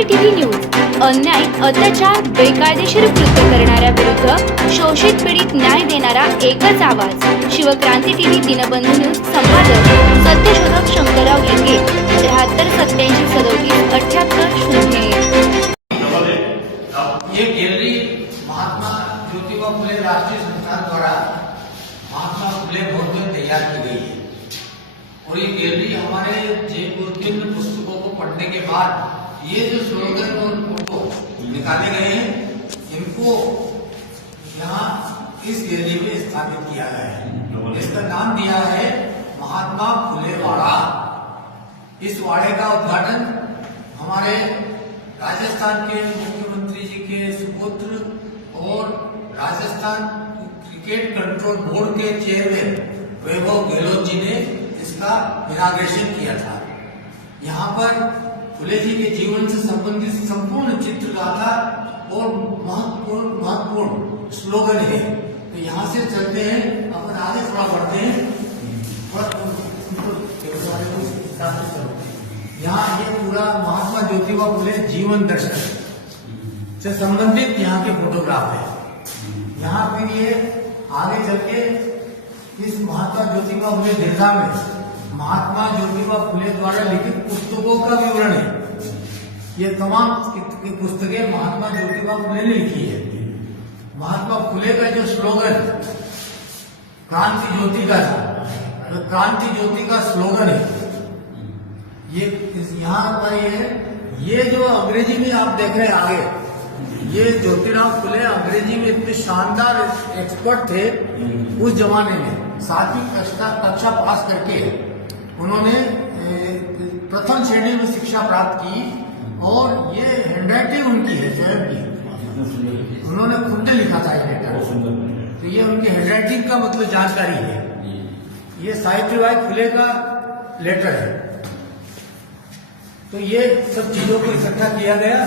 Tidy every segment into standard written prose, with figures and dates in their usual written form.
क्रांती TV news अन्याय, अत्याचार, बेकायदेशीर कृत्य करणाऱ्या विरुद्ध शोषित पीडित न्याय देणारा एकच आवाज. Shivkranti TV Dinbandhu news. संपादक सत्यशोधक शंकरराव लिंगे. 73 87 37 78 0. ये गैलरी महात्मा ज्योतिबा फुले राष्ट्रीय संस्थान द्वारा महात्मा फुले भवन में तैयार की गई है और ये गैलरी हमारे विभिन्न पुस्तकों को पढ़ने के बाद ये जो स्लोगन और फोटो निकाले गए हैं इनको यहाँ इस गैलरी में स्थापित किया गया है. इसका नाम दिया है महात्मा फुले वाड़ा. इस वाड़े का उद्घाटन हमारे राजस्थान के मुख्यमंत्री जी के सुपुत्र और राजस्थान क्रिकेट कंट्रोल बोर्ड के चेयरमैन वैभव गहलोत जी ने इसका इनाग्रेशन किया था. यहाँ पर फुले जी के जीवन से संबंधित संपूर्ण चित्रगाथा और महत्वपूर्ण स्लोगन है. तो यहाँ से चलते हैं, अपन आगे थोड़ा बढ़ते हैं. यहाँ ये पूरा महात्मा ज्योतिबा फुले जीवन दर्शन से संबंधित यहाँ के फोटोग्राफ है. यहाँ फिर ये आगे चल के इस महात्मा ज्योतिबा फुले दीर्घा में महात्मा ज्योतिबा फुले द्वारा लिखित पुस्तकों का विवरण है. ये तमाम पुस्तकें महात्मा ज्योतिबा फुले ने लिखी है. महात्मा फुले का जो स्लोगन क्रांति ज्योति का था, तो क्रांति ज्योति का स्लोगन है ये. यहाँ पर ये जो अंग्रेजी में आप देख रहे हैं आगे, ये ज्योतिराव फुले अंग्रेजी में इतने शानदार एक्सपर्ट थे उस जमाने में. 7वीं कक्षा पास करके उन्होंने प्रथम श्रेणी में शिक्षा प्राप्त की और ये हैंडराइटिंग उनकी है स्वयं की. उन्होंने खुद ने लिखा था ये लेटर. तो ये उनकी हैंडराइटिंग का मतलब जानकारी है. ये सावित्रीबाई फुले का लेटर है. तो ये सब चीजों को इकट्ठा किया गया.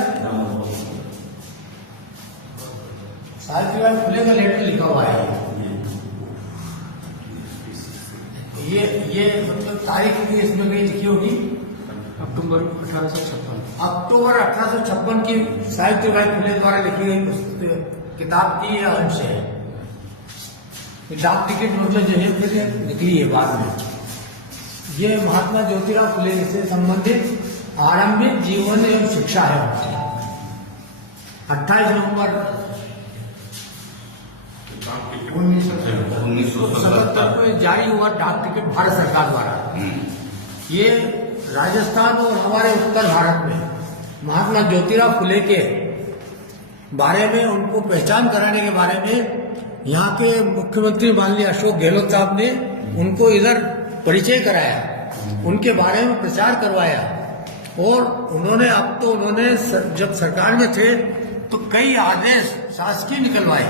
सावित्रीबाई फुले का लेटर लिखा हुआ है. ये मतलब तारीख भी इसमें कहीं लिखी होगी. अक्टूबर 1856 की सावित्रीबाई फुले द्वारा लिखी गई किताब की यह अंश है. डाक टिकट मतलब जो है फिर निकली है बाद में. ये महात्मा ज्योतिराव फुले से संबंधित आरंभिक जीवन एवं शिक्षा है. 28 नवंबर 1977 में जारी हुआ डाक टिकट भारत सरकार द्वारा. ये राजस्थान और हमारे उत्तर भारत में महात्मा ज्योतिराव फुले के बारे में, उनको पहचान कराने के बारे में यहाँ के मुख्यमंत्री माननीय अशोक गहलोत साहब ने उनको इधर परिचय कराया, उनके बारे में प्रचार करवाया. और उन्होंने जब सरकार में थे तो कई आदेश शासकीय निकलवाए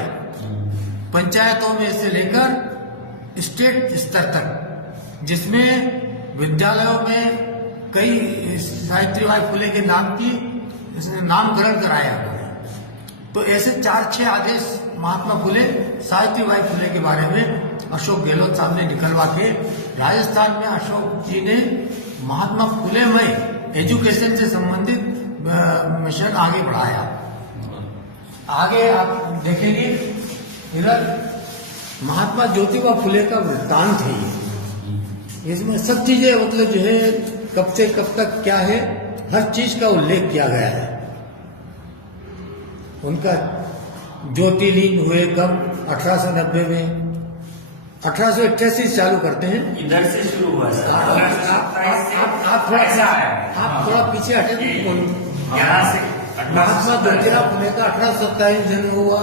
पंचायतों में से लेकर स्टेट स्तर तक, जिसमें विद्यालयों में कई सावित्रीबाई फुले के नाम की नामकरण कराया. तो ऐसे 4-6 आदेश महात्मा फुले सावित्रीबाई फुले के बारे में अशोक गहलोत साहब ने निकलवा के राजस्थान में अशोक जी ने महात्मा फुले में एजुकेशन से संबंधित मिशन आगे बढ़ाया. आगे आप देखेंगे इधर महात्मा ज्योतिबा फुले का वृत्तांत है. इसमें सब चीजें मतलब जो है कब से कब तक क्या है, हर चीज का उल्लेख किया गया है. उनका ज्योतिर्लिंग हुए कब, 1890 में. 1888 से चालू करते हैं. इधर से शुरू हुआ है. आप थोड़ा पीछे हटे. यहाँ से महात्मा ज्योतिराव फुले का 1827 जन्म हुआ.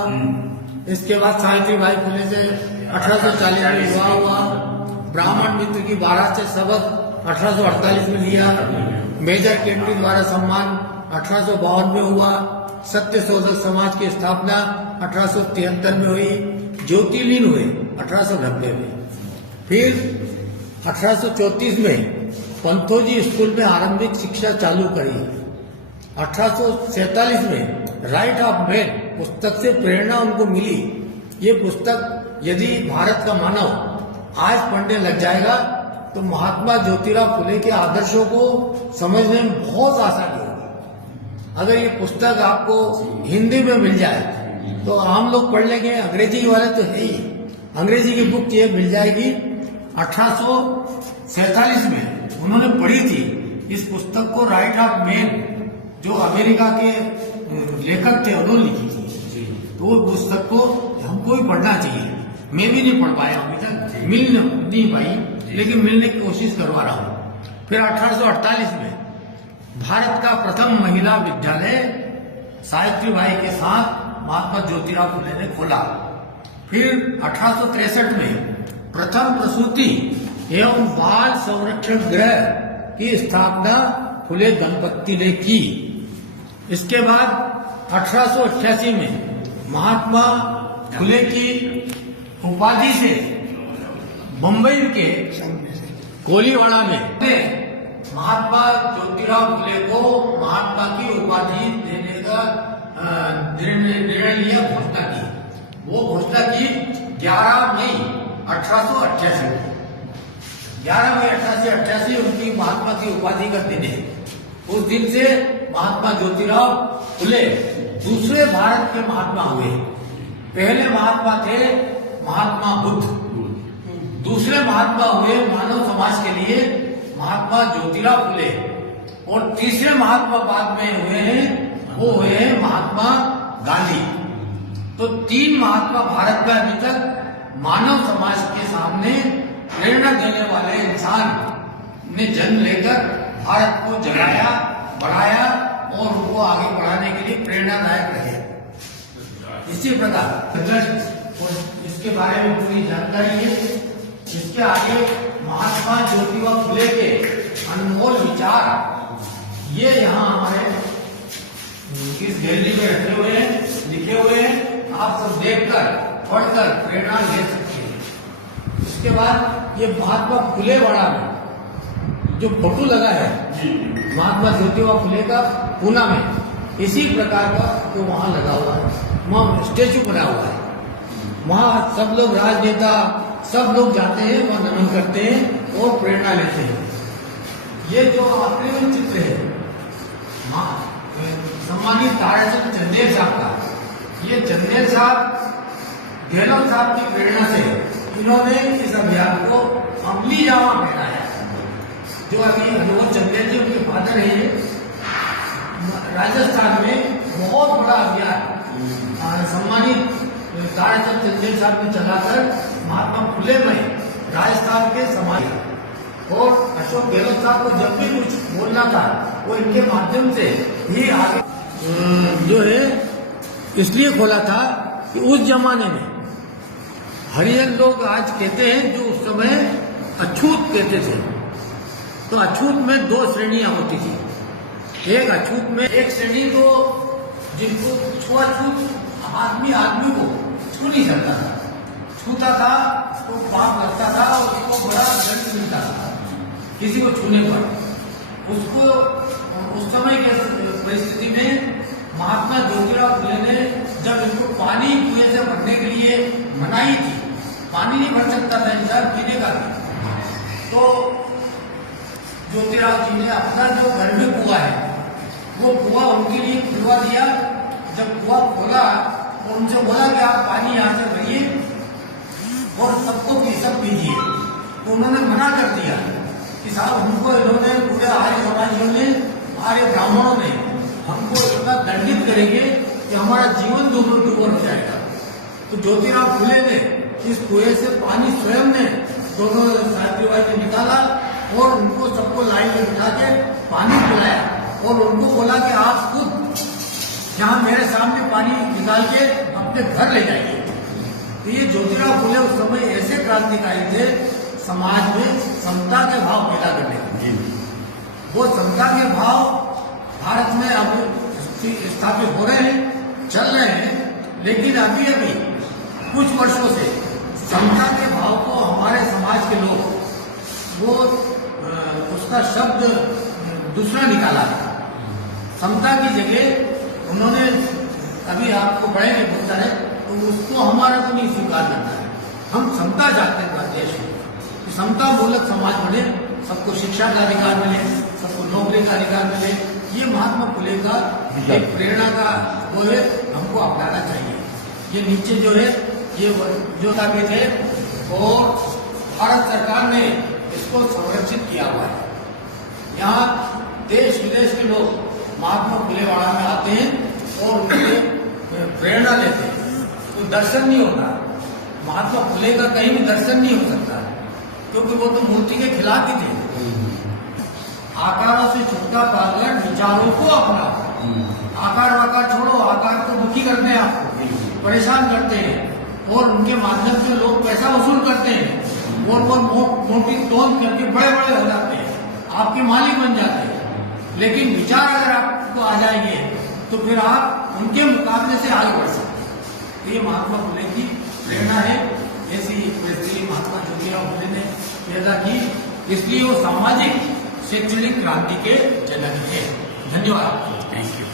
इसके बाद सावित्रीबाई फुले से 1840 में विवाह हुआ. ब्राह्मण मित्र की 12 से शपथ 1848 में लिया. मेजर केंद्री द्वारा सम्मान 1852 में हुआ. सत्य शोधक समाज की स्थापना 1873 में हुई. ज्योतिर्लिंग हुए 1890 में. फिर 1834 में पंथोजी स्कूल में आरंभिक शिक्षा चालू करी. 1847 में राइट ऑफ मैन पुस्तक से प्रेरणा उनको मिली. ये पुस्तक यदि भारत का मानव आज पढ़ने लग जाएगा तो महात्मा ज्योतिराव फुले के आदर्शों को समझने में बहुत आसानी होगी. अगर ये पुस्तक आपको हिंदी में मिल जाए तो हम लोग पढ़ लेंगे, अंग्रेजी वाले तो है ही। अंग्रेजी की बुक ये मिल जाएगी। 1847 में उन्होंने पढ़ी थी इस पुस्तक को। राइट ऑफ मैन जो अमेरिका के लेखक थे उन्होंने लिखी थी। तो वो पुस्तक को हमको भी पढ़ना चाहिए। मैं भी नहीं पढ़ पाया अभी तक, मिल नहीं पाई, लेकिन मिलने की कोशिश करवा रहा हूँ। फिर 1848 में भारत का प्रथम महिला विद्यालय सावित्रीबाई के साथ महात्मा ज्योतिराव फुले ने खोला। फिर 1863 में प्रथम प्रसूति एवं बाल संरक्षण गृह की स्थापना फुले दंपत्ति ने की। इसके बाद 1888 में महात्मा फुले की उपाधि से मुंबई के कोलीवाड़ा में महात्मा ज्योतिराव फुले को महात्मा की उपाधि देने का निर्णय लिया, घोषणा की। वो घोषणा की 11 मई 1888 में। 11 मई 1888 उनकी महात्मा की उपाधि का दिन है। उस दिन से महात्मा ज्योतिराव फुले दूसरे भारत के महात्मा हुए। पहले महात्मा थे महात्मा बुद्ध, दूसरे महात्मा हुए मानव समाज के लिए महात्मा ज्योतिराव फुले, और तीसरे महात्मा बाद में हुए हैं, वो हुए हैं महात्मा गांधी। तो 3 महात्मा भारत में अभी तक मानव समाज के सामने प्रेरणा देने वाले इंसान ने जन्म लेकर भारत को जगाया, बढ़ाया और उनको आगे बढ़ाने के लिए प्रेरणादायक रहे। इसी प्रकार इसके बारे में पूरी जानकारी है। इसके आगे महात्मा ज्योतिबा फुले के अनमोल विचार ये यहाँ हमारे इस गैलरी में रखे हुए हैं, लिखे हुए हैं। आप सब देखकर पढ़कर प्रेरणा ले सकते हैं। इसके बाद ये महात्मा फुले वाड़ा में जो फोटो लगा है महात्मा ज्योतिबा फुले का पूना में, इसी प्रकार का तो वहाँ लगा हुआ है। वहाँ स्टेचू बना हुआ है। वहाँ सब लोग राजनेता सब लोग जाते हैं, वहाँ नमन करते हैं और प्रेरणा लेते हैं। ये जो आखिरी चित्र है सम्मानित ताराचंद चंदेल साहब का, ये चंदेल साहब गहलोत साहब की प्रेरणा से इन्होंने इस अभियान को अमली जामा पहनाया। जो अभी अनुभव चंदेल जी उनके फादर है, राजस्थान में बहुत बड़ा अभियान सम्मानित ताराचंद चंदेल साहब ने चलाकर महात्मा फुले में राजस्थान के समाज, और अशोक गहलोत साहब को जब भी कुछ बोलना था वो इनके माध्यम से ही आगे जो है इसलिए खोला था कि उस जमाने में हरिजन लोग आज कहते हैं जो उस समय अछूत कहते थे। तो अछूत में 2 श्रेणियां होती थी। एक अछूत में एक श्रेणी को जिनको छुआछूत आदमी को छू नहीं सकता था, छूता था तो पाप लगता था और उसको बड़ा दंड मिलता था किसी को छूने पर। उसको उस समय के परिस्थिति में महात्मा ज्योतिराव फुले ने जब इनको पानी कुएं से भरने के लिए मनाही थी, पानी नहीं भर सकता था इंसान पीने का भी, तो ज्योतिराव जी ने अपना जो घर में कुआ है वो कुआ उनके लिए खुलवा दिया। जब कुआ खोला तो उनसे बोला कि आप पानी यहाँ से भरिए और सबको सब पीजिए। तो उन्होंने मना कर दिया कि साहब हमको इन्होंने पूरे आर्य समाजियों ने, आर्य ब्राह्मणों ने हमको इतना दंडित करेंगे कि हमारा जीवन दूर हो जाएगा। तो ज्योतिराव फुले ने इस कुएं से पानी स्वयं ने दोनों सावित्रीबाई ने निकाला और उनको सबको लाइन में बिठा के पानी पिलाया और उनको बोला कि आप खुद यहाँ मेरे सामने पानी निकाल के अपने घर ले जाइए। तो ये ज्योतिराव फुले उस समय ऐसे क्रांतिकारी थे समाज में समता के भाव पैदा करने के। वो समता के भाव भारत में अब स्थापित हो रहे हैं, चल रहे हैं, लेकिन अभी कुछ वर्षों से समता के भाव को हमारे समाज के लोग वो उसका शब्द दूसरा निकाला है। समता की जगह उन्होंने अभी आपको पढ़ेंगे बहुत सारे, तो उसको हमारा को नहीं स्वीकार करना है। हम समता चाहते हैं देश में, समता मूलक समाज बने, सबको शिक्षा का अधिकार मिले, सबको नौकरी का अधिकार मिले। ये महात्मा फुले का एक प्रेरणा का वो है, हमको अपनाना चाहिए। ये नीचे जो है ये जो ताकि थे और भारत सरकार ने इसको संरक्षित किया हुआ है। यहाँ देश विदेश के लोग महात्मा फुले वाड़ा में आते हैं और उनसे प्रेरणा लेते हैं। तो दर्शन नहीं होता, महात्मा फुले का कहीं भी दर्शन नहीं हो सकता, क्योंकि वो तो मूर्ति के खिलाफ ही थे। आकारों से छुटका पाकर विचारों को अपना, आकार वाकार छोड़ो, आकार तो दुखी करते हैं, आपको परेशान करते हैं और उनके माध्यम से लोग पैसा वसूल करते हैं और वो मोटी तोड़ करके बड़े बड़े हो जाते हैं, आपके मालिक बन जाते हैं। लेकिन विचार अगर आपको आ जाएंगे तो फिर आप उनके मुकाबले से आगे बढ़ सकते हैं। तो ये महात्मा फुले की प्रेरणा है, ऐसी वैसी महात्मा ज्योतिराव फुले ने पैदा की, इसलिए वो सामाजिक शैक्षणिक क्रांति के जनक थे। धन्यवाद। Thank you.